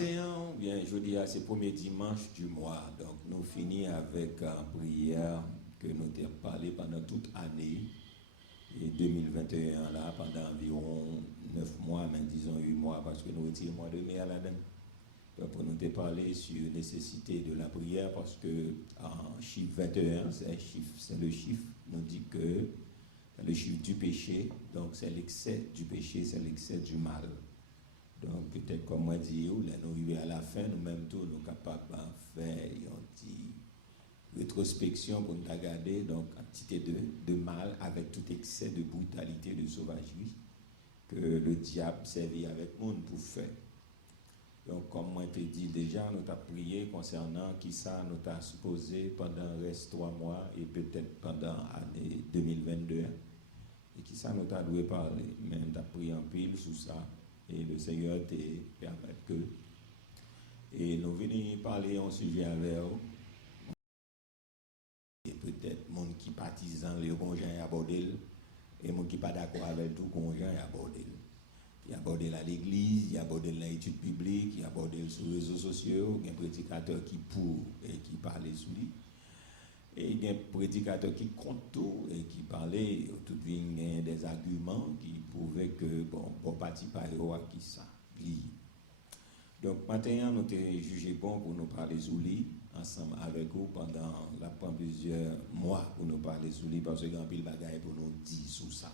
matin, bien, je dis c'est le premier dimanche du mois. Donc, nous finissons avec une prière que nous avons parlé pendant toute l'année. Et 2021, là, pendant environ 9 mois, mais disons 8 mois, parce que nous retirons le mois de mai à la donne. Donc, pour nous parler sur la nécessité de la prière, parce que en chiffre 21, c'est le chiffre, nous dit que le chiffre du péché, donc c'est l'excès du péché, c'est l'excès du mal. Donc, peut-être comme moi dit, nous arrivons à la fin, nous-mêmes tous, nous sommes capables de faire une rétrospection pour nous regarder, donc, quantité de mal avec tout excès de brutalité, de sauvagerie que le diable servit avec nous pour faire. Donc, comme moi te dit déjà, nous avons prié concernant qui ça nous a supposé pendant le reste 3 mois et peut-être pendant l'année 2022. Et qui ça nous a dû parler. Mais nous avons prié en pile sur ça. Et le Seigneur te permet que. Et nous venons parler un sujet avec vous. Et peut-être monde qui partisan le conjoint abordé et monde qui pas d'accord avec tout conjoint abordé. Il abordé à l'église, il abordé dans l'étude biblique, il abordé sur les réseaux sociaux, il y a un prédicateur qui pour et qui parle sur lui. Et il y a un prédicateur qui compte tout et qui parlait, tout vient des arguments qui prouvaient que, bon parti par qui ça. Donc, maintenant, nous avons jugé bon pour nous parler sur lui, ensemble avec vous, pendant plusieurs mois pour nous parler sur lui, parce qu'il y a un pile bagaille pour nous dire sur ça.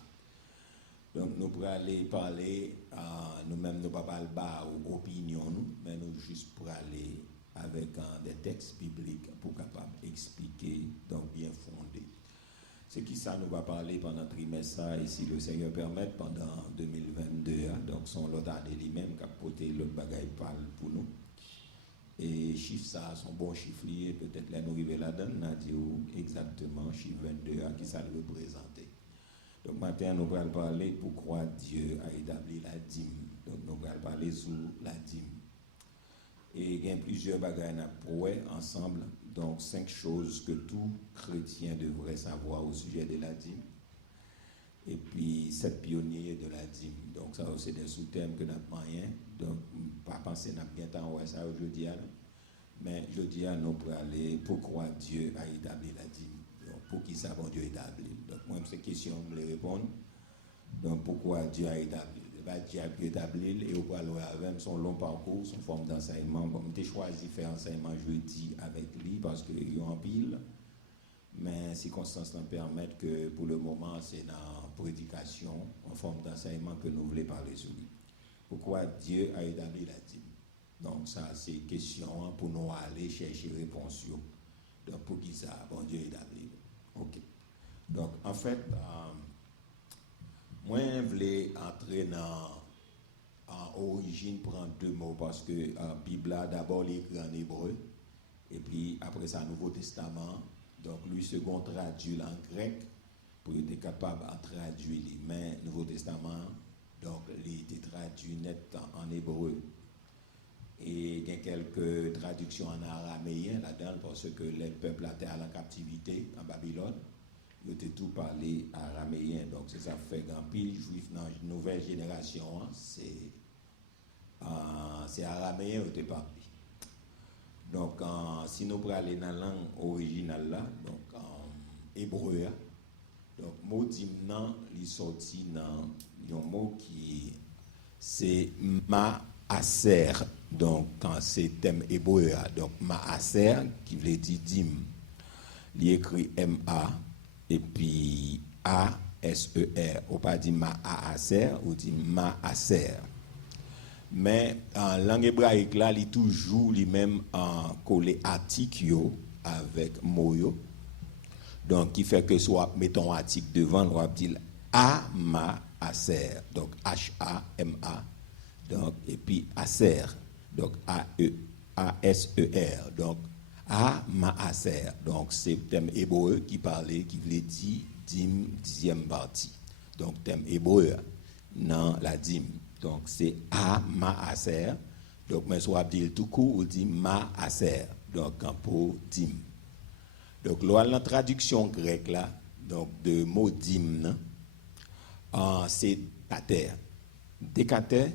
Donc, nous pourrons aller parler, nous-mêmes, nous ne pouvons pas parler aux opinions, mais nous juste pour aller avec des textes bibliques pour capable expliquer, donc bien fondé. C'est qui ça nous va parler pendant le trimestre, et si le Seigneur permet, pendant 2022, donc son l'autre année lui-même qui a porté l'autre bagaille parle pour nous. Et chiffre ça, son bon chiffre lié, peut-être là nous arrivons là-dedans, on a dit exactement chiffre 22 qui ça le représentait. Donc maintenant nous allons parler pourquoi Dieu a établi la dîme. Donc nous allons parler sur la dîme. Et il y a plusieurs bagages à prouver ensemble. Donc 5 choses que tout chrétien devrait savoir au sujet de la dîme. Et puis 7 pionniers de la dîme. Donc ça c'est des sous-thèmes que nous n'avons rien. Donc pas penser que nous avons bien temps ouais ça aujourd'hui. Mais aujourd'hui nous pour aller pourquoi Dieu a établi la dîme. Donc pour qui ça bon Dieu établi. Donc moi ces questions me les répondre. Donc pourquoi Dieu a établi. Dieu a établi et au poil avec son long parcours, son forme d'enseignement. Bon, j'ai choisi de faire enseignement jeudi avec lui parce qu'il y a en pile. Mais les circonstances nous permettent que pour le moment, c'est dans la prédication, en forme d'enseignement que nous voulons parler sur lui. Pourquoi Dieu a établi la dîme? Donc ça, c'est une question pour nous aller chercher réponse. Donc pour qui ça, bon Dieu a établi. Ok. Donc en fait, moi, je voulais entrer en origine, prendre 2 mots, parce que la Bible a d'abord écrit en hébreu, et puis après ça, Nouveau Testament. Donc, lui, second traduit en grec, pour être capable de traduire les mains Nouveau Testament. Donc, il était traduit net en hébreu. Et il y a quelques traductions en araméen là-dedans, parce que les peuples étaient à la captivité en Babylone. Ils ont tout parlé araméen, donc c'est ça fait grand pile juif dans une nouvelle génération, c'est araméen qui parlé. Donc si nous prenons aller dans la langue originale là, donc en hébreu, donc mot dimnan il sorti dans un mot qui c'est maaser, donc quand c'est thème hébreu, donc maaser qui veut dire dim, il écrit ma et puis A-S-E-R. On pas dit ma-a-a-ser, ou dit ma-a-ser. Mais en langue hébraïque, là, il est toujours lui-même en collé article avec moyo. Donc, qui fait que soit, mettons article devant, on va dire A-ma-a-ser. Donc, H-A-M-A. Donc, et puis aser. Donc, A-E-A-S-E-R. Donc, maaser, donc c'est le thème hébreu qui parlait, qui voulait dire dîme, 10e partie. Donc thème hébreu dans la dîme. Donc c'est maaser. Donc mais soit dire tout court ou dit maaser. Donc pour dîme. Donc la traduction grecque là, donc de mot dîme, c'est décater. Décater.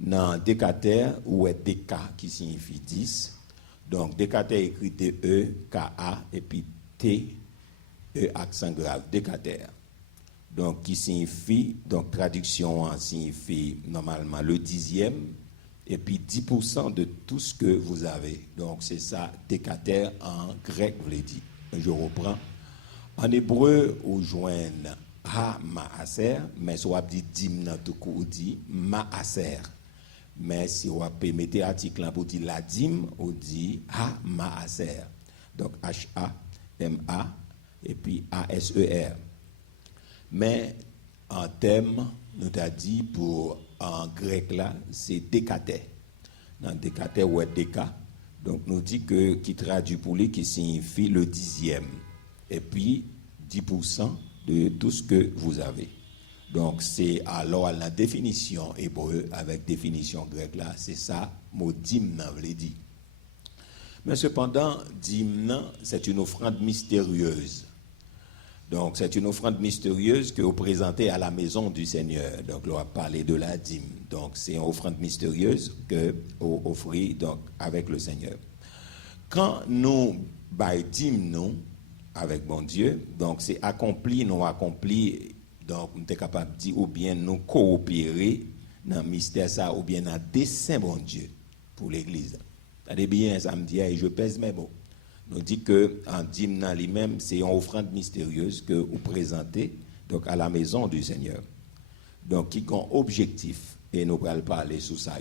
Dans décater, ou est déca qui signifie 10. Donc, décater écrit D-E-K-A et puis T, E accent grave, décater. Donc, qui signifie, donc traduction signifie normalement le 10e, et puis 10% de tout ce que vous avez. Donc, c'est ça, décater en grec, vous l'avez dit. Je reprends. En hébreu, on joint ha-maaser, mais si on dit dim, tout coup, on dit maaser. Mais si on mettre article pour dire la dîme, on dit ha-maaser. Donc, H-A-M-A, et puis A-S-E-R. Mais en termes, nous avons dit pour en grec là, c'est décater. Dans décater ou déca. Donc nous dit que qui traduit pour lui qui signifie le 10e. Et puis 10% de tout ce que vous avez. Donc c'est alors la définition hébreu avec définition grecque là, c'est ça, mot dimna veut dire. Mais cependant, dimna, c'est une offrande mystérieuse. Donc, c'est une offrande mystérieuse que vous présentez à la maison du Seigneur. Donc, on va parler de la dîme. Donc, c'est une offrande mystérieuse que vous offrez donc, avec le Seigneur. Quand nous dîme, nous, avec bon Dieu, donc c'est accompli, nous accompli, donc nous sommes capables de dire, ou bien nous coopérer dans le mystère, ça, ou bien dans le dessein, bon Dieu, pour l'Église. Ça dit bien, ça me dit, je pèse mes mots. Nous dit que en dîme lui-même, c'est une offrande mystérieuse que vous présentez donc à la maison du Seigneur. Donc qui a un objectif et nous allons parler sous ça.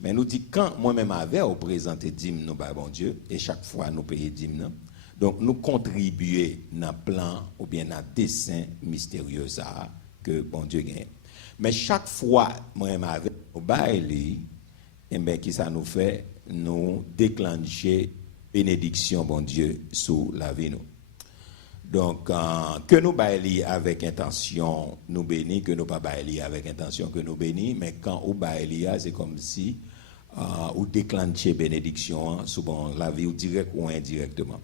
Mais nous dit quand moi-même avait présenté dîme nous bon Dieu et chaque fois nous payons dîme donc nous contribuer dans plan ou bien dans dessein mystérieux ça que bon Dieu gagne. Mais chaque fois moi-même avec au bail et ben qui ça nous fait nous déclencher bénédiction, bon Dieu, sous la vie nous. Donc, que nous baillons avec intention, nous bénis, que nous pas baillons avec intention, que nous bénis, mais quand nous baillons, c'est comme si ou déclencher bénédiction sous bon, la vie ou direct ou indirectement.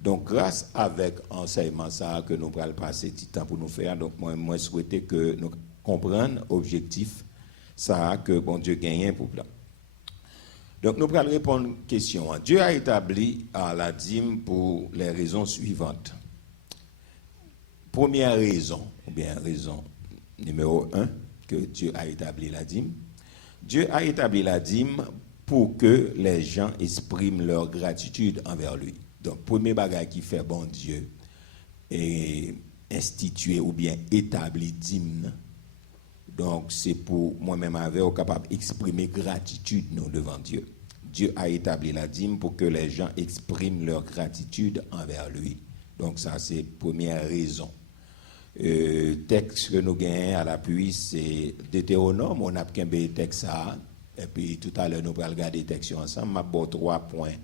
Donc, grâce avec enseignement ça que nous allons passer du temps pour nous faire, donc moi souhaiter que nous comprenions l'objectif ça que bon Dieu gagne pour plan. Donc, nous allons répondre à une question. Dieu a établi la dîme pour les raisons suivantes. Première raison, ou bien raison numéro 1, que Dieu a établi la dîme. Dieu a établi la dîme pour que les gens expriment leur gratitude envers lui. Donc, premier bagage qui fait bon Dieu est institué ou bien établi dîme. Donc, c'est pour moi-même avec capable d'exprimer gratitude nous devant Dieu. Dieu a établi la dîme pour que les gens expriment leur gratitude envers lui. Donc, ça, c'est la première raison. Texte que nous gagnons à l'appui, c'est Deutéronome. On a qu'un texte ça. Et puis, tout à l'heure, nous allons regarder les textes ensemble. Je vais 3 points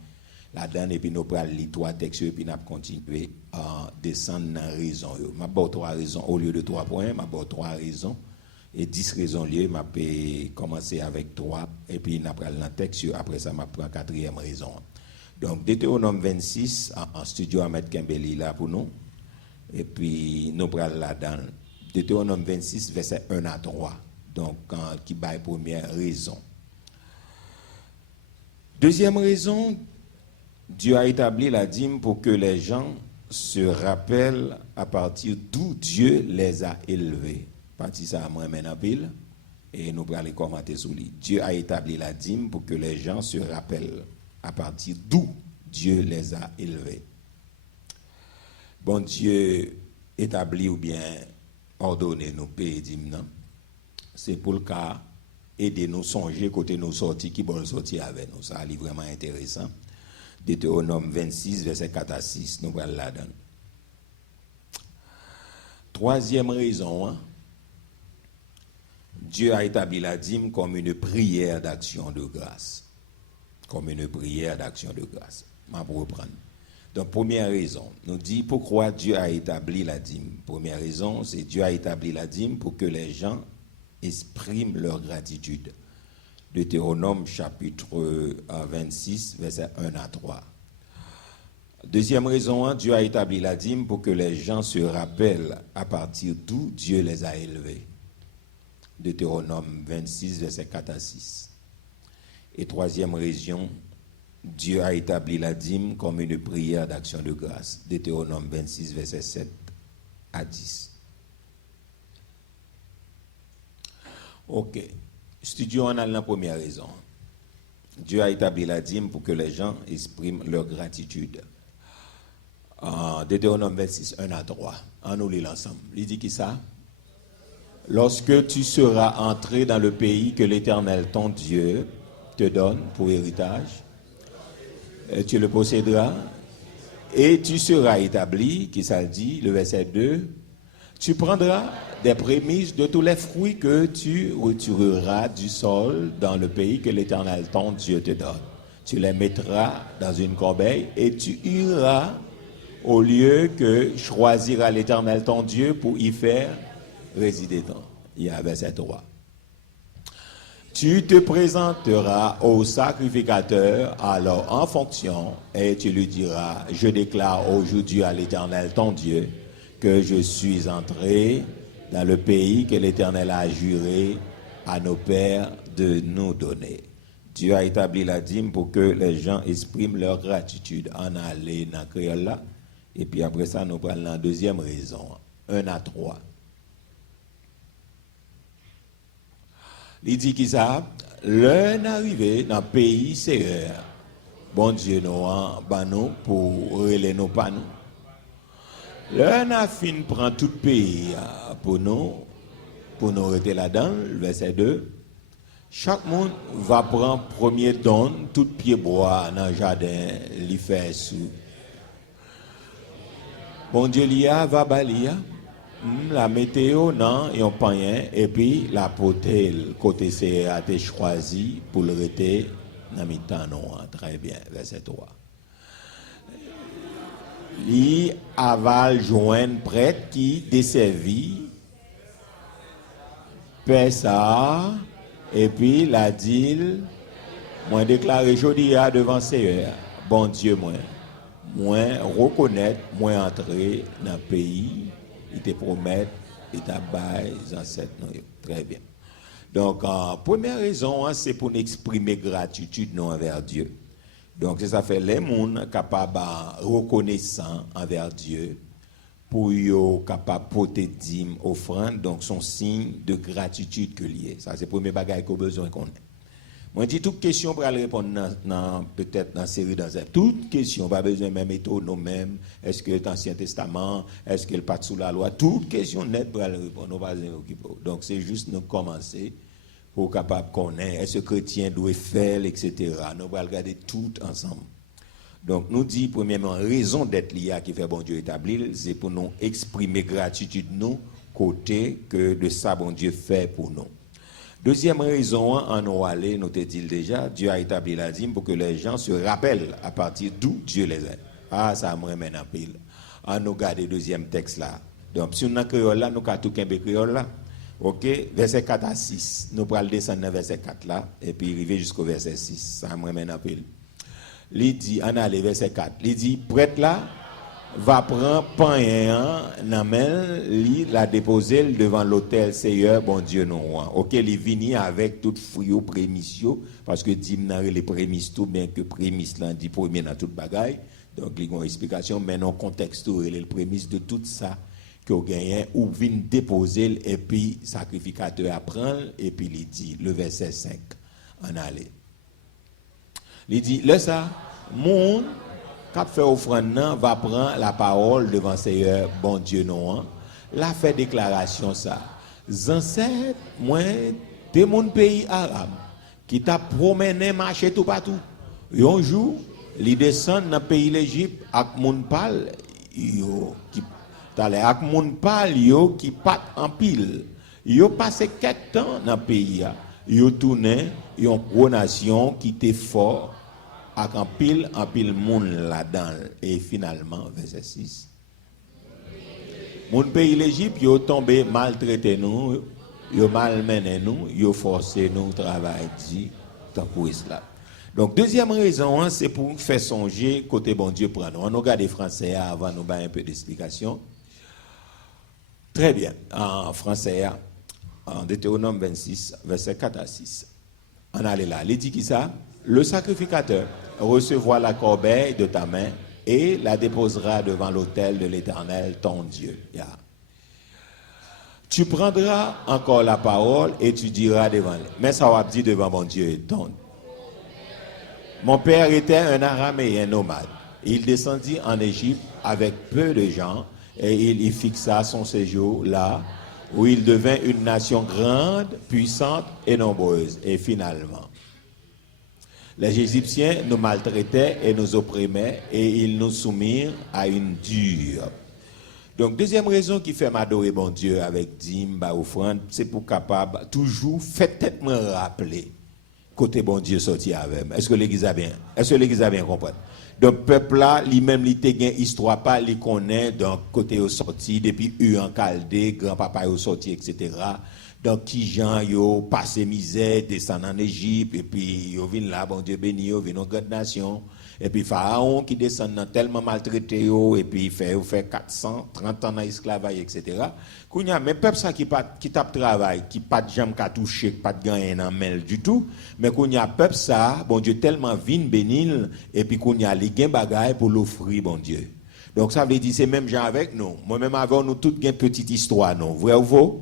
là-dedans. Et puis, nous allons lire 3 textes. Et puis, nous allons continuer à descendre dans la raison. Je vais 3 raisons au lieu de 3 points. Je vais 3 raisons. Et 10 raisons liées, je vais commencer avec 3, et puis je vais le texte, après ça, je prends 4e raison. Donc, Deutéronome 26, en studio, Ahmed Kembeli là pour nous, et puis nous prenons là-dedans. Deutéronome 26, verset 1 à 3, donc, qui va la première raison. Deuxième raison, Dieu a établi la dîme pour que les gens se rappellent à partir d'où Dieu les a élevés. Parti ça moi maintenant pile et nous allons commenter sur lui. Dieu a établi la dîme pour que les gens se rappellent à partir d'où Dieu les a élevés. Bon Dieu établi ou bien ordonné nous payer dîme non. C'est pour le cas aider nous songer côté nous sortir qui bon sortir avec nous. Ça est vraiment intéressant. Deutéronome 26 verset 4 à 6 nous allons là-dedans. Troisième raison, Dieu a établi la dîme comme une prière d'action de grâce. Comme une prière d'action de grâce. Je vais reprendre. Donc, première raison, nous dit pourquoi Dieu a établi la dîme. Première raison, c'est Dieu a établi la dîme pour que les gens expriment leur gratitude. Deutéronome chapitre 26, verset 1 à 3. Deuxième raison, Dieu a établi la dîme pour que les gens se rappellent à partir d'où Dieu les a élevés. Deutéronome 26, versets 4 à 6. Et troisième raison, Dieu a établi la dîme comme une prière d'action de grâce. Deutéronome 26, versets 7 à 10. Ok. Studio en a la première raison. Dieu a établi la dîme pour que les gens expriment leur gratitude. Deutéronome 26, 1 à 3. On nous lit l'ensemble. Il dit qui ça? Lorsque tu seras entré dans le pays que l'Éternel, ton Dieu, te donne pour héritage, tu le posséderas, et tu seras établi, qui ça dit, le verset 2, tu prendras des prémices de tous les fruits que tu retireras du sol dans le pays que l'Éternel, ton Dieu, te donne. Tu les mettras dans une corbeille et tu iras au lieu que choisira l'Éternel, ton Dieu, pour y faire résider ton. Il y a verset 3. Tu te présenteras au sacrificateur alors en fonction et tu lui diras, je déclare aujourd'hui à l'Éternel, ton Dieu, que je suis entré dans le pays que l'Éternel a juré à nos pères de nous donner. Dieu a établi la dîme pour que les gens expriment leur gratitude. On a allé dans le créole là, et puis après ça, nous prenons la deuxième raison, 1 à 3. Il dit qu'il ça, l'un arrivé dans le pays Seigneur, bon Dieu nous pour relayer nos pas nous. L'un a fini prend tout le pays pour nous rester là-dedans, verset 2. Chaque monde va prendre premier don, tout pied bois dans le jardin, l'y fait sous. Bon Dieu l'ia va balia, la météo non, et on payen, et puis la potée, côté c'est a été choisi pour le rester dans mi-temps non, très bien, verset 3. Li aval joindre prêtre qui desservit paie ça et puis la dit moi déclaré jodi devant Seigneur bon Dieu moi reconnaître moi entrer dans le pays il te promet et t'a bail ancêtres très bien. Donc première raison c'est pour exprimer gratitude non envers Dieu. Donc, ça fait les gens capables reconnaissants envers Dieu pour être capables de porter dîme, offrande, donc son signe de gratitude que lié. Ça, c'est le premier bagage qu'on a besoin qu'on ait. Moi, je dis toute question pour aller répondre peut-être dans la série d'Azep. Toute question, pas besoin même étonnant nous-mêmes. Est-ce que l'Ancien Testament, est-ce qu'il pas sous la loi? Toute question nette pour aller répondre. Nous pas donc, c'est juste nous commencer. Pour capable connaître, est-ce que chrétien doit faire, etc. Nous allons regarder tout ensemble. Donc, nous dit, premièrement, raison d'être lié qui fait bon Dieu établir, c'est pour nous exprimer gratitude, nous, côté que de ça, bon Dieu fait pour nous. Deuxième raison, en nous aller, nous te dit déjà, Dieu a établi la dîme pour que les gens se rappellent à partir d'où Dieu les a. Ah, ça me ramène en pile. En nous garder deuxième texte là. Donc, si nous avons créole là, nous avons tout qu'un créole là. Ok, verset 4 à 6. Nous allons descendre dans verset 4 là, et puis arriver jusqu'au verset 6. Ça me ramène un peu. Il dit, on a les verset 4. Il dit, prêtre là, va prendre pain dans main, il la déposer devant l'autel Seigneur, bon Dieu non. Ok, il vient avec tout fruit prémissio, parce que dîme n'a les prémices tout, bien que prémisse là, dit premier dans toute bagaille. Donc, il y a une explication, mais non contexte, le prémisse de tout ça. Que vous gagnez, ou vient déposer, et puis sacrificateur apprend, et puis il dit, le verset 5, en aller. Il dit, là ça, mon qui fait offrande va prendre la parole devant Seigneur, bon Dieu non, la fait déclaration ça. Ancêtres, moi, de mon pays arabe, qui t'a promené marché tout partout. Un jour, ils descendent dans le pays l'Égypte, avec mon pal, qui t'allez ak moun pal yo qui pat en pile. Yo passé quelques temps dans le pays. Yo tourné, yon gros nation qui était fort ak en pile moun là-dedans. Et finalement, verset 6. Moun pays l'Égypte, yo tombé maltraité nous, yo malmené nous, yo forcé nous travail dit tant pour esclave. Donc, deuxième raison, c'est pour faire songer côté bon Dieu pour nous. On regarde les Français avant nous donner un peu d'explication. Très bien, en français, En Deutéronome 26, versets 4 à 6. On allait là. Il dit qui ça? Le sacrificateur recevra la corbeille de ta main et la déposera devant l'autel de l'Éternel, ton Dieu. Yeah. Tu prendras encore la parole et tu diras devant lui. Mais ça va dire devant mon Dieu. Mon père était un araméen nomade. Il descendit en Égypte avec peu de gens et il y fixa son séjour là où il devint une nation grande, puissante et nombreuse. Et finalement, les Égyptiens nous maltraitaient et nous opprimaient et ils nous soumirent à une dure. Donc, deuxième raison qui fait m'adorer bon Dieu avec dîme, offrande, c'est pour capable toujours fait tête me rappeler côté bon Dieu sorti avec. Est-ce que l'église a bien? Est-ce que l'église a bien compris? Donc, peuple là, lui-même, il te gagne histoire pas, il connaît, donc, côté au sorti, depuis eu en Caldé, grand-papa au sorti, etc. Donc, qui gens yo passé misère, descend en Égypte, et puis, yo vient là, bon Dieu béni, yo vient en grande nation. Et puis, Pharaon qui descend tellement maltraité, et puis il fait 430 ans d'esclavage, etc. Kounya, mais peuple ça qui tape travail, qui pas de jambes qu'à toucher, pas de gain en mêle du tout, mais kounya peuple ça, bon Dieu tellement vin bénil, et puis kounya les gain bagaille pour l'offrir, bon Dieu. Donc ça veut dire c'est même gens avec nous. Moi-même avec nous toutes gain petite histoire, non? Vrai ou faux?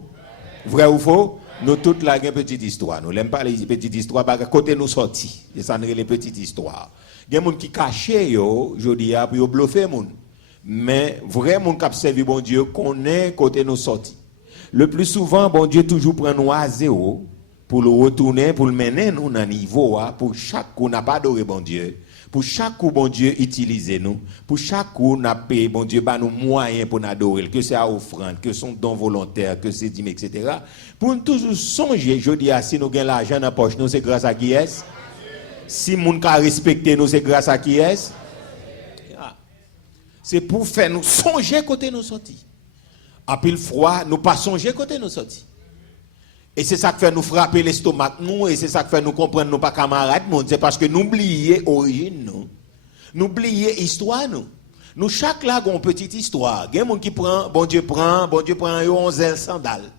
Vrai ou faux? Nous toutes là gain petite histoire. Nous l'aime pas les petites histoires, parce que côté nous sorti, et ça n'est les petites histoires. Il y a des gens qui cachent, je dis, pour bluffer. Mais vraiment, qui servi bon Dieu, connaît côté nous sortis. Le plus souvent, bon Dieu toujours prend nous à zéro pour le retourner, pour le mener nous dans le niveau, pour chaque coup, n'a pas adoré bon Dieu. Pour chaque coup, bon Dieu, utilisez nous. Pour chaque coup, n'a payé, bon Dieu, bah nous moyens pour nous adorer, que c'est à offrande, que son don volontaire, que c'est dîme, etc. Pour nous toujours songer, je dis, si nous gagnons l'argent dans la poche, nous, c'est grâce à qui est-ce? Si moun ka respecté nous, c'est grâce à qui est-ce? C'est pour faire nous songer côté nous sortis. À pile froid, nous pas songer côté nous sortis. Et c'est ça qui fait nous frapper l'estomac nous, et c'est ça qui fait nous comprendre nous pas camarades monde, c'est parce que nous oublions origine nous. Nous oublions histoire nous. Nous chaque là avons une petite histoire. Il y a des gens qui prend, bon Dieu prend yo 11 sandales.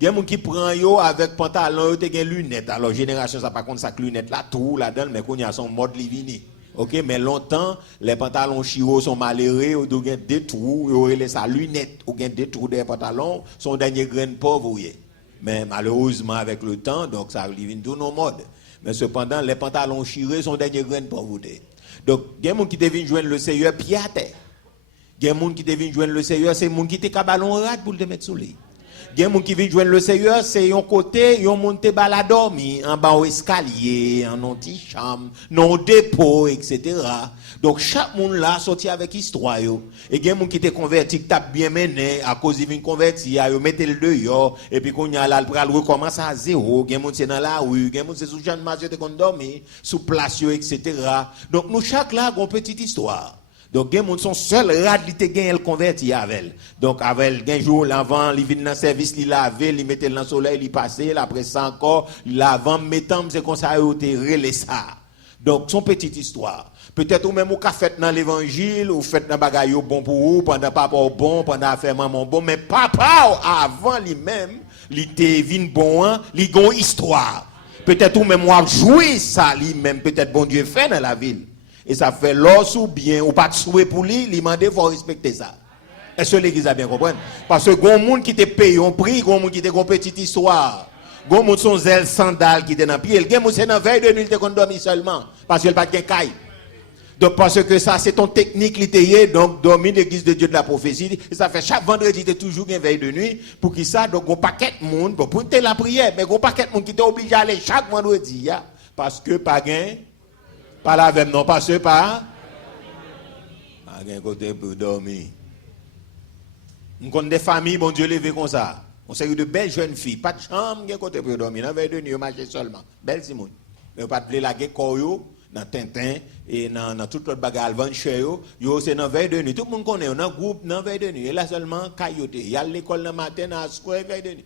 Il y a des gens qui prend yo avec pantalon, yo te gen lunettes. Alors génération ça pas contre ça lunettes là tout là-dedans mais qu'on y a son mode livini. OK, mais longtemps les pantalons chiro sont malheureux, ou do gen des trous, yo relé ça lunettes, ou gen des trous des pantalons, son dernier grain pauvre. Mais malheureusement avec le temps donc ça livine tout nos modes. Mais cependant les pantalons chirés sont dernier grain pauvreté. Donc il y a des gens qui devine joindre le Seigneur piate. Il y a des gens qui devine joindre le Seigneur, c'est monde qui te ka ballon rade pour le mettre sous lit. Il y a des gens qui viennent joindre le Seigneur, c'est un côté, ils ont monté baladormi, en bas au escalier, en anti-chambre, non dépôt, etc. Donc chaque monde là sorti avec histoire. Et il y a des gens qui te converti, qui t'a bien mené, à cause ils viennent convertir, ils mettent le dehors, et puis qu'on y a là, le recommence à zéro. Il y a des gens qui sont dans la rue, il y a des gens qui sont sous Jean de Mazet qui ont dormi, sous place, etc. Donc nous chaque là avons une petite histoire. Donc, gen moun son seul rad li te gen el converti avec. Donc, avec gen jour l'avant, li vinn dans service, li laver, li mette dans soleil, li passer, après ça encore, l'avant mettant c'est comme ça yo te relé ça. Donc, son petite histoire. Peut-être ou même ou ka fait dans l'évangile, ou fait dans bagay yo bon pour vous, pendant papa bon, pendant affaire maman bon, mais papa avant lui-même, li te vinn bon, li gon histoire. Peut-être ou même ou a joué ça lui-même, peut-être bon Dieu fait dans la ville. Et ça fait l'os ou bien, ou pas de souhait pour lui, il m'a dit, il faut respecter ça. Est-ce que l'église a bien compris? Parce que il y a des gens qui te payent un prix, il y a des gens qui te une petite histoire. Il y a des gens qui sont zèle sandales qui te dans pied. Il y a des gens qui sont dans veille de nuit, qui te dormi seulement. Parce qu'il n'y a pas de caille. Donc, parce que ça, c'est ton technique littéraire, donc, dormir l'église de Dieu de la prophétie. Et ça fait chaque vendredi, tu es toujours une veille de nuit. Pour qui ça? Donc, il y a un paquet de monde, pour te la prière, mais il y a un paquet de monde qui t'est obligé à aller chaque vendredi, parce que pas gain. Pas la même, non, pas ce pas. Pas un côté pour dormir. On connaît des familles, bon Dieu, levé comme ça. On sait de belles jeunes filles, pas de chambre, un côté pour dormir. Dans veille de nuit, marcher seulement. Belle Simone. Mais pas de la guerre, dans Tintin, et dans toute l'autre bagarre, vent chez eux, c'est dans veille de nuit. Tout le monde connaît, on a un groupe dans veille de nuit. Et là seulement, cailloté. Il y a l'école le matin, dans la square, veille de nuit.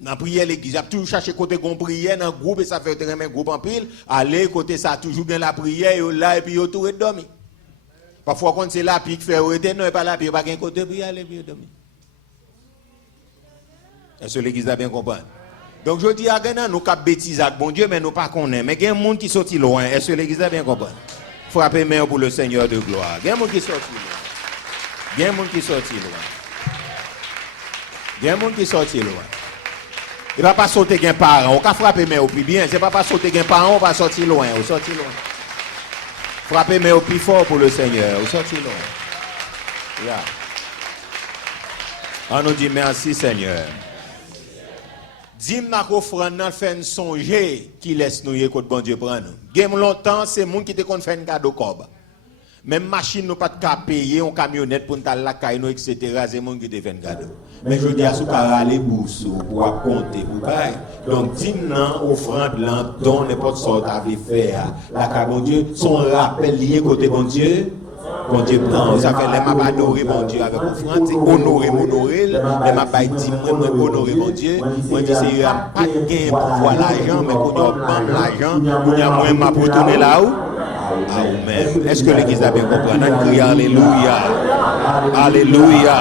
Dans prière l'église, a toujours cherché côté gon prière dans groupe et ça fait un groupe en pile, aller côté ça toujours bien la prière là et puis yo tout dormi. Parfois quand c'est la pique fait arrêter non pas la pique pas gain côté prière aller puis dormi. Est-ce que l'église a bien compris? Donc je dis à Gana, nous cap bêtises avec bon Dieu, mais nous pas connaît. Mais il y a un monde qui sorti loin. Est-ce que l'église a bien compris? Frappez main pour le Seigneur de gloire. Il y a un monde qui sorti loin. Il y a un monde qui sorti loin. Il y a un monde qui sorti loin. Il ne va pas sauter qu'un parent. On va frapper main au plus bien. C'est pas sauter qu'un parent, on va sortir loin. On sortir loin. Frappez main au plus fort pour le Seigneur. On sortir loin. Yeah. On nous dit merci Seigneur. Dis-moi n'a qu'offrande nan fait songer qui laisse nous écoute bon Dieu prendre nous. Game longtemps c'est monde qui te kon fait un cadeau cob. Même machine nous pas de payer on camionnette pour nous la caille nous etc. c'est monde qui te fait un cadeau. Mais je dis à sou ka aller bourse pour compter pour bail. Donc dis-moi offrande là don n'importe sorte avait faire. La ka bon Dieu son rappel lié côté bon Dieu. Bon Dieu prend, ça fait les m'a adoré bon Dieu avec offrande, c'est honorer les m'a pas dit moi honorer bon Dieu, moi dit c'est pas gain pour voir l'argent mais qu'on a pas l'argent, on a moins m'a pour tourner là où à ou même. Est-ce que l'église a bien compris? On crie alléluia. Alléluia.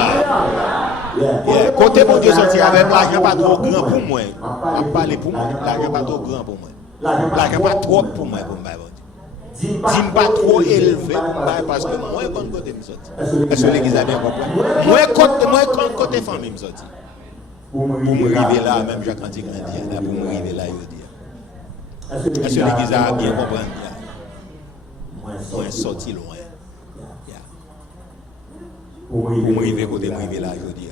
Côté bon Dieu sorti avec l'argent pas trop grand pour moi. On parler pour moi, l'argent pas trop grand pour moi. L'argent pas trop pour moi pour moi. Dis pas trop élevé parce que moi quand côté me sorti. Est-ce que l'église a bien compris? Moi côté famille me sorti. Pour me arriver là même Jacques Antique grandi là pour me arriver là je dis. Est-ce que l'église a bien compris? Moi sorti loin. Pour me arriver côté me arriver là je dis.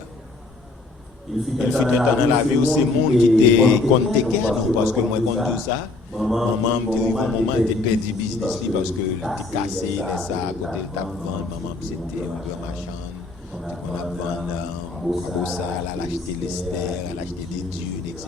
Il fut un temps dans la vie où c'est monde qui te compte non parce que moi compte tout ça. Maman me dit au moment où tu perdu business parce que tu cassé les ça à côté de ta vente maman c'était un grand machin on a vendu pour ça elle a acheté l'ester elle a acheté des dunes etc.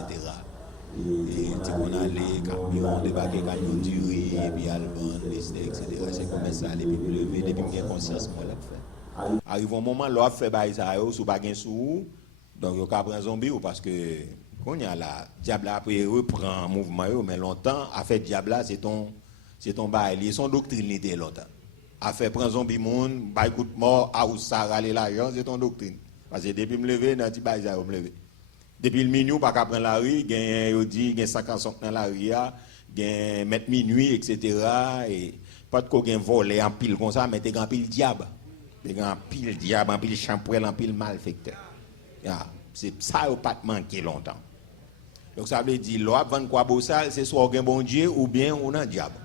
Et tu on allait camion débarquer camion duré et puis elle vend l'ester etc. C'est comme ça les puis lever depuis me conscience moi là fait arrive un moment là fait bail ça sous pas gain sous donc yo ka prend zombie parce que quand il y a la diable après reprend mouvement mais longtemps a fait diable c'est ton bail son doctrine était longtemps a fait prend zombie monde bail coup de mort à ou ça râler l'argent c'est ton doctrine parce que depuis me lever dans petit bail ça me lever depuis le minuit pas qu'à prendre la rue gain yo dit gain 55 dans la rue gain mettre minuit etc. et pas de qu'on gain voler en pile comme ça mais t'es en pile diable en pile champrel en pile malfecteur. C'est ça au pas manquer longtemps. Donc ça veut dire l'on vend quoi beau ça c'est soit un bon Dieu ou bien on a diable.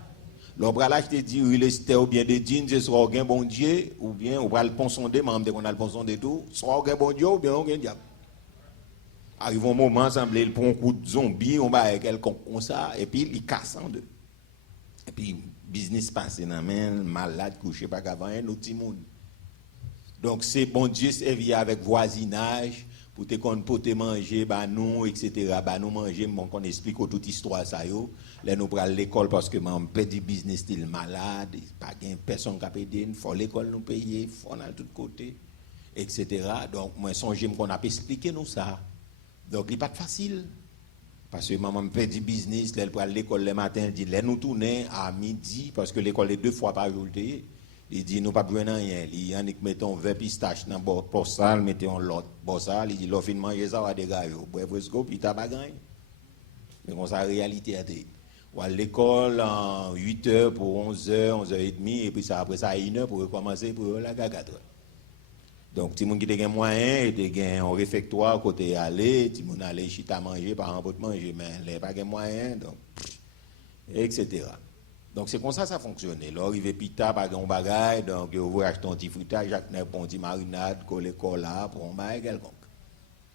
L'on va l'acheter dire il ou bien des jeans c'est soit un bon Dieu ou bien on va le ponsonder membre qu'on a le ponsonder tout soit un bon Dieu ou bien on a diable. Arrive un moment semble il prend un coup de zombie on va quelconque comme ça et puis il casse en deux. Et puis business passé dans main malade couché pas qu'avant un autre petit monde. Donc c'est bon Dieu servi avec voisinage pour te manger bah nous etc. bah nous manger mon qu'on explique toute histoire ça yo là nous pour l'école parce que mon petit business style malade pas gain personne qui a payé faut l'école nous payer faut dans tout côté etc. donc moi songe qu'on a expliqué nous ça donc il pas facile parce que maman petit business là pour l'école le matin dit là nous tourner à midi parce que l'école est 2 fois par jour. Il dit nous pas besoin rien il Yannick mettons 20 pistaches dans borsal mettons l'autre borsal il dit l'offre de manger ça va dégager presque puis tabac gagne mais comme ça réalité était ou à l'école en 8h pour 11h 11h30 et puis ça après ça à 1h pour recommencer pour la 4h donc ti moun qui te gen moyen te gen un réfectoire côté aller ti moun aller chita manger par en pour manger mais les pas gen moyen donc etc. Donc c'est comme ça fonctionne. Là arrivé pita pas grand bagaille donc vous achetez un petit fruitage, Jacques un petit marinade, coller cola pour un bail quelconque.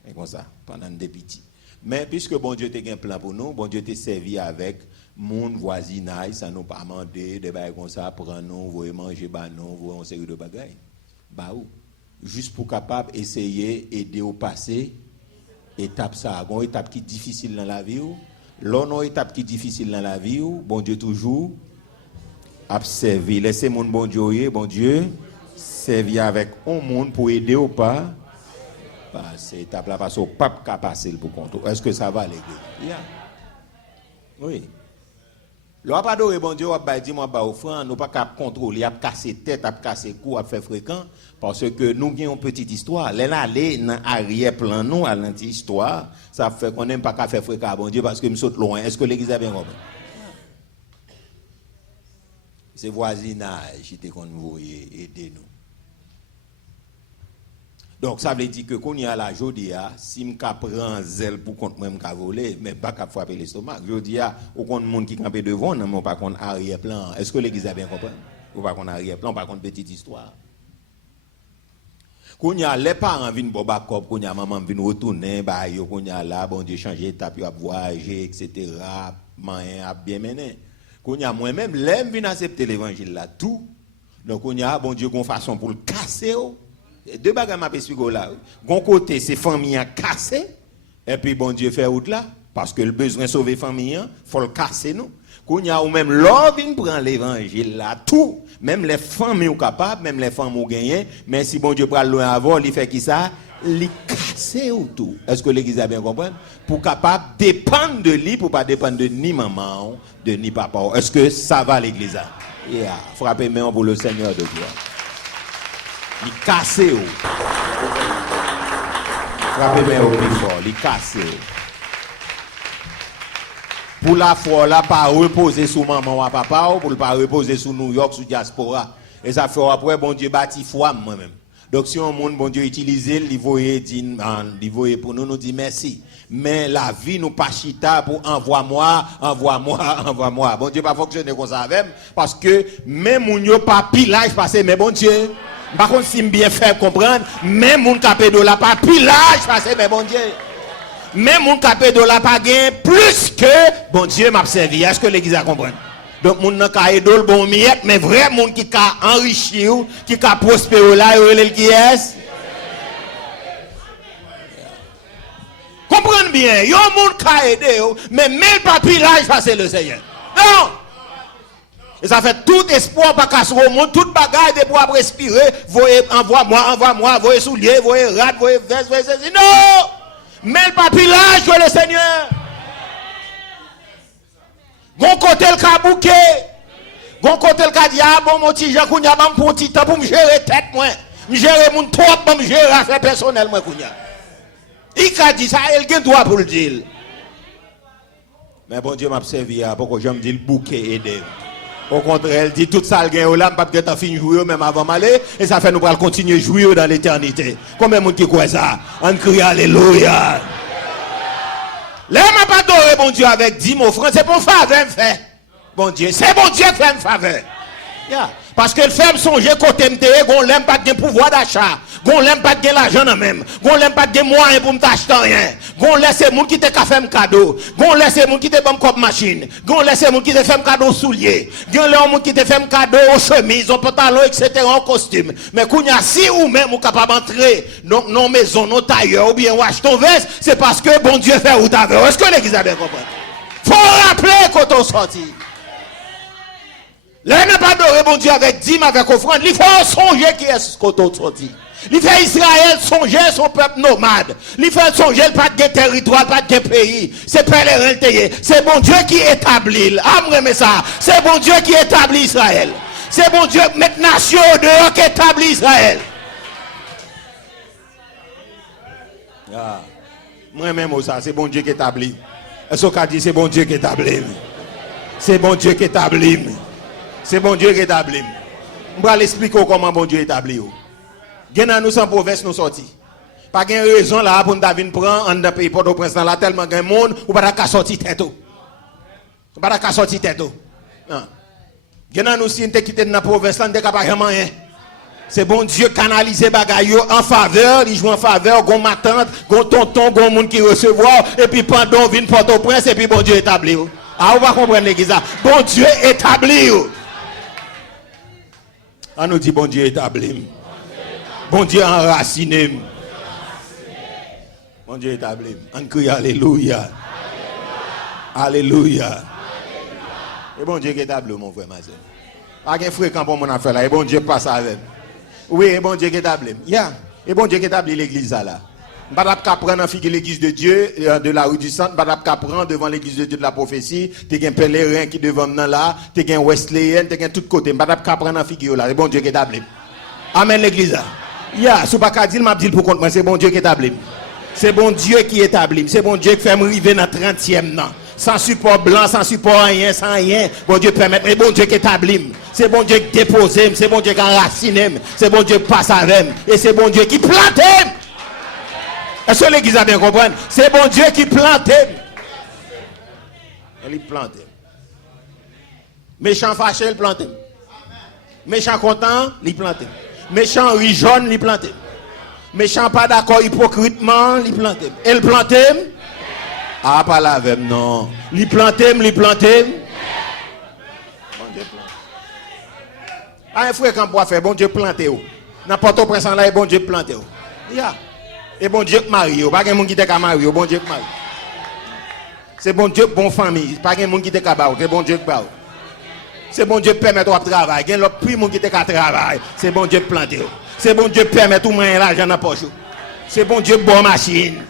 Et comme ça pendant des petits. Mais puisque bon Dieu t'a un plan pour nous, bon Dieu t'a servi avec mon voisinage, ça nous pas demander des bails comme ça prendre nous, vous manger ba nous, vous une série de bagailles. Bah ou juste pour capable essayer aider au passé étape ça, une étape qui est difficile dans la vie ou l'autre étape qui est difficile dans la vie ou bon Dieu toujours observer laissez mon bon Dieu servir avec un monde pour aider ou pas cette étape là parce au pape capable passer pour compte est-ce que ça va l'église oui L'on pas adoré bon Dieu, on va dire moi ba offrande, nous pas capable contrôler, à casser tête, à casser cou, à faire fréquent parce que nous avons une petite histoire. Là aller dans arrière-plan nous à l'anti-histoire, ça fait qu'on n'aime pas qu'à faire fréquent à bon Dieu parce que nous saute loin. Est-ce que l'église a bien compris? C'est voisinage qui était qu'on voyait aider nous. Donc ça veut dire que quand il y a la jodia, si je prends zèle pour contre moi me voler, mais pas qu'à frapper l'estomac. Jodia, au compte monde qui campé devant, non pas contre arrière-plan. Est-ce que l'église a bien compris? Ou pas contre arrière-plan, pas contre petite histoire. Quand il y a les parents viennent pour backup, quand il y a maman vient retourner, bah yo quand il y a là bon Dieu changer étape, yo a voyager etc. Moyen a bien mené. Quand il y a moi-même l'aime vient accepter l'évangile là tout. Donc quand il y a bon Dieu gon façon pour le casser. Deux bagages m'a expliqué là. Gon côté c'est famille a cassé et puis bon Dieu fait route là parce que le besoin sauver famille, faut le casser nous. Qu'on y a ou même l'homme vient prendre l'évangile là tout, même les familles ou capables, même les femmes ou gagné, mais si bon Dieu prend loin avant, il fait qui ça? Il casser ou tout. Est-ce que l'église a bien compris? Pour capable dépendre de lui pour pas dépendre de ni maman, de ni papa. Est-ce que ça va l'église? Yeah. Frappez main pour le Seigneur de gloire. Il casse. Frappez bien au plus fort. Il casse. Pour la foi, là, pas reposer sur maman ou papa, ou pour ne pas reposer sur New York, sur diaspora. Et ça fait après, bon Dieu bâti foi moi-même. Donc si un monde, bon Dieu utilise, il voyait pour nous dit merci. Mais la vie nous pas chita pour envoie-moi. Bon Dieu pas fonctionner comme ça avec, parce que même mon yo pas pilage passé, mais bon Dieu. Par contre, si bien faire comprendre, même mon capé de la pas pilage passé, mais bon Dieu. Même mon capé de la pas gain plus que bon Dieu m'a servi. Est-ce que l'église a compris? Donc mon nan ka aidé le bon miette, mais vrai monde qui a enrichi ou qui a prospéré là, il qui est. Comprenez bien, yo monde qui a aidé mais même pas pilage passer le Seigneur. Non. Et ça fait tout espoir pas casser au monde, toute bagaille de pour respirer, voyez envoie-moi, voyez soulier, voyez rat, voyez veste, voyez ceci. Non! Mais le papillage que le Seigneur. Gon côté le kabouké. Gon côté le kadia, bon mon petit Jean Kounia, bon pour petit temps pour me gérer tête moi. Me gérer mon trop, pour me gérer affaire personnelle moi Kounia. Il a dit ça, il a droit pour le dire. Mais bon Dieu m'a servi pour que je me dise le bouquet aider. Au contraire, elle dit tout ça, elle gagne là, pas de fin jouer même avant d'aller, et ça fait nous pour continuer à jouer dans l'éternité. Combien de monde qui croit ça? On crie Alléluia. Là, je pas adoré bon Dieu avec 10 mots francs, c'est pour faveur fait. Bon Dieu, c'est bon Dieu qui fait une faveur. Yeah. Parce que le fait me songer côté MTE, qu'on l'aime pas de pouvoir d'achat, qu'on l'aime pas de l'argent même, qu'on l'aime pas de moyens pour m'acheter rien, qu'on laisse les gens qui te fait un cadeau, qu'on laisse les gens qui te font comme machine, qu'on laisse les gens qui te fait un cadeau soulier, qu'on laisse les gens qui te fait un cadeau aux chemises, aux pantalons, etc., en costume. Mais qu'on y a si ou même ou capable d'entrer dans nos maisons, nos tailleurs, ou bien ou acheter ton veste, c'est parce que bon Dieu fait ou t'avais. Est-ce que l'église a bien compris? Faut rappeler quand on sortit. Là, n'a pas adoré bon Dieu avec dîme, avec offrande. Il faut songer qui est ce qu'on sorti. Il fait Israël songer son peuple nomade. Il fait songer pas de territoire, pas de pays. C'est pèlerin. C'est bon Dieu qui établit. Amen ça. C'est bon Dieu qui établit Israël. C'est bon Dieu qui met nation dehors qui établit Israël. Ah. Moi-même ça, c'est bon Dieu qui établit. Est-ce qu'on dit c'est bon Dieu qui établit? C'est bon Dieu qui établit. C'est bon Dieu qui établit. Je vais l'expliquer comment bon Dieu établit. Gen nous sans province nous sorti. Pas de raison là pour nous venir prendre en pays Port-au-Prince là tellement grand monde ou pas qu'à sortir tête. Pas qu'à sortir tête. Non. Gen nous si nous quitter dans province là, nous pas vraiment rien. C'est bon Dieu canaliser bagaille en faveur, il joue en faveur, gon ma tante, gon tonton, gon monde qui recevoir et puis pendant vinn Port-au-Prince et puis bon Dieu établit. Ah, on va comprendre l'église. Bon Dieu établit. On nous dit bon Dieu établi. Bon Dieu enraciné. Bon Dieu établi. On crie Alléluia. Alléluia. Et bon Dieu qui établi, mon frère, ma soeur. Pas de fréquent pour mon affaire là. Et bon Dieu passe avec. Oui, et bon Dieu qui établi. Yeah. Et bon Dieu qui établi l'église là. Badap ka prendre en figure l'église de Dieu de la rue du Centre, badap ka prendre devant l'église de Dieu de la prophétie, t'es un pèlerin qui devant nous là, t'es un Wesleyan, t'es un tout côté, badap ka prendre en figure là, c'est bon Dieu qui établit. Amen l'église là. Ya, sou pas ka dire m'a dit pour compte moi, c'est bon Dieu qui établit. C'est bon Dieu qui établit, c'est bon Dieu qui fait me arriver dans 30e nan. Sans support blanc, sans support rien, sans rien. Bon Dieu permet, mais bon Dieu qui établit. C'est bon Dieu qui dépose, c'est bon Dieu qui enracine, c'est bon Dieu qui passe avec, et c'est bon Dieu qui plante. Est-ce que l'église a bien compris? C'est bon Dieu qui plante. Il plante. Méchant fâché, il plante. Méchant content, il plante. Méchant jaune, il plante. Méchant pas d'accord hypocritement, il plante. Il plante. Ah, pas la même, non. Il plante, il plante. Bon Dieu plante. Ah, un frère qu'on peut faire, bon Dieu plante. N'importe où prince là, bon Dieu plante. Yeah. Et bon Dieu qui marie, pas quelqu'un qui t'a marié, bon Dieu qui marie. C'est bon Dieu bon famille, pas quelqu'un qui t'a marié, c'est bon Dieu qui parle. C'est bon Dieu qui permet de travailler, il y a l'autre prix qui t'a travailler, c'est bon Dieu qui plante. C'est bon Dieu qui permet tout moyen l'argent dans poche. C'est bon Dieu bon machine.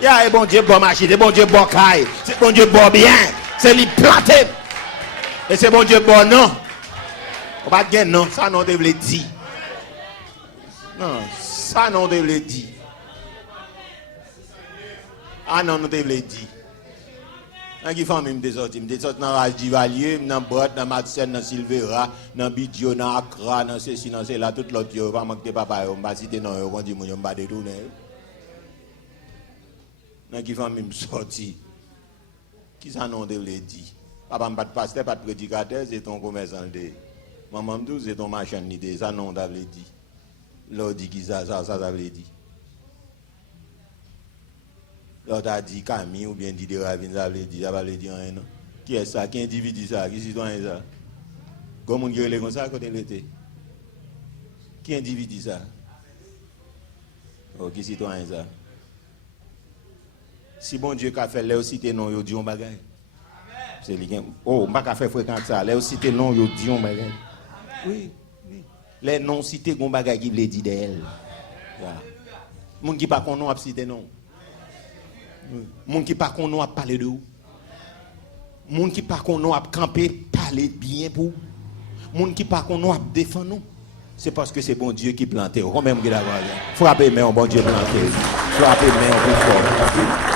Il y a bon Dieu bon machine, c'est bon Dieu bon caille, c'est bon Dieu bon bien, c'est lui planté. Et c'est bon Dieu bon non. On va dire non, ça non devait dire. Non, ça non devait dire. Ah non, nous devons le dire. Dans qui famille me dessorti dans Rage Divalier, dans Brot, dans Madsen, dans Silvera, dans Bidio, dans Accra, dans ceci, dans cela, tout l'autre, yo pas manquer papa, on va citer non, on dit mon pas détourner. Dans qui famille me sorti. Qui ça non devait le dire. Papa pas de pasteur, pas de prédicateur, c'est ton commerçant de. Maman me dit c'est ton machin d'idée, ça non devait le dire. L'autre dit qui ça devait dire. L'autre a dit Camille ou bien dit de Ravine, ça veut dire rien. Non. Qui est ça? Qui individu ça? Qui citoyen ça? Comment on est comme ça à côté de l'été? Qui individu ça? Oh, qui citoyen ça? Si bon Dieu a fait là aussi tes noms, il dit on bagaille. C'est lui qui oh, pas faire fréquenter ça. Là aussi tes noms, il dit on bagaille. Oui, oui. Les noms cités gon bagaille qui veut dire d'elle. Moun qui pas qu'on nom a cité non. Moun qui pas qu'on a parler de vous. Moun qui pas qu'on a camper parler bien pour. Moun qui pas qu'on a défendre nous. C'est parce que c'est bon Dieu qui planté. Quand même que d'avoir frappé mais bon Dieu planté. Frappé mais on peut fort.